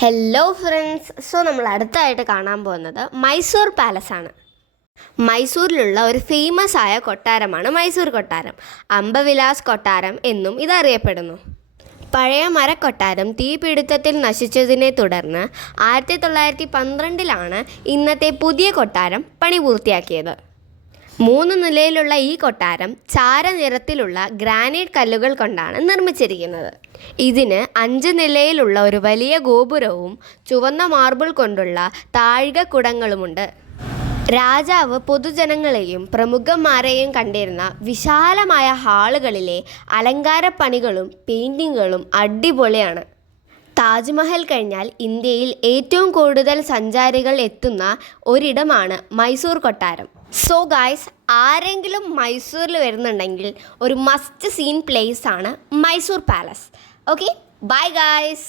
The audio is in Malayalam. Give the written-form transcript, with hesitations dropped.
Hello friends. നമ്മൾ അടുത്തായിട്ട് കാണാൻ പോകുന്നത് മൈസൂർ പാലസ് ആണ്. മൈസൂരിലുള്ള ഒരു ഫേമസ് ആയ കൊട്ടാരമാണ് മൈസൂർ കൊട്ടാരം. അംബവിലാസ് കൊട്ടാരം എന്നും ഇതറിയപ്പെടുന്നു. പഴയ മരക്കൊട്ടാരം തീപിടുത്തത്തിൽ നശിച്ചതിനെ തുടർന്ന് 1912 ഇന്നത്തെ പുതിയ കൊട്ടാരം പണി പൂർത്തിയാക്കിയത്. 3 നിലയിലുള്ള ഈ കൊട്ടാരം ചാരനിറത്തിലുള്ള ഗ്രാനൈറ്റ് കല്ലുകൾ കൊണ്ടാണ് നിർമ്മിച്ചിരിക്കുന്നത്. ഇതിന് 5 നിലയിലുള്ള ഒരു വലിയ ഗോപുരവും ചുവന്ന മാർബിൾ കൊണ്ടുള്ള താഴികക്കുടങ്ങളുമുണ്ട്. രാജാവ് പൊതുജനങ്ങളെയും പ്രമുഖന്മാരെയും കണ്ടിരുന്ന വിശാലമായ ഹാളുകളിലെ അലങ്കാരപ്പണികളും പെയിൻറ്റിങ്ങുകളും അടിപൊളിയാണ്. താജ്മഹൽ കഴിഞ്ഞാൽ ഇന്ത്യയിൽ ഏറ്റവും കൂടുതൽ സഞ്ചാരികൾ എത്തുന്ന ഒരിടമാണ് മൈസൂർ കൊട്ടാരം. സോ ഗായ്സ്, ആരെങ്കിലും മൈസൂരിൽ വരുന്നുണ്ടെങ്കിൽ ഒരു മസ്റ്റ് സീൻ പ്ലേസ് ആണ് Mysore palace. Okay, bye guys.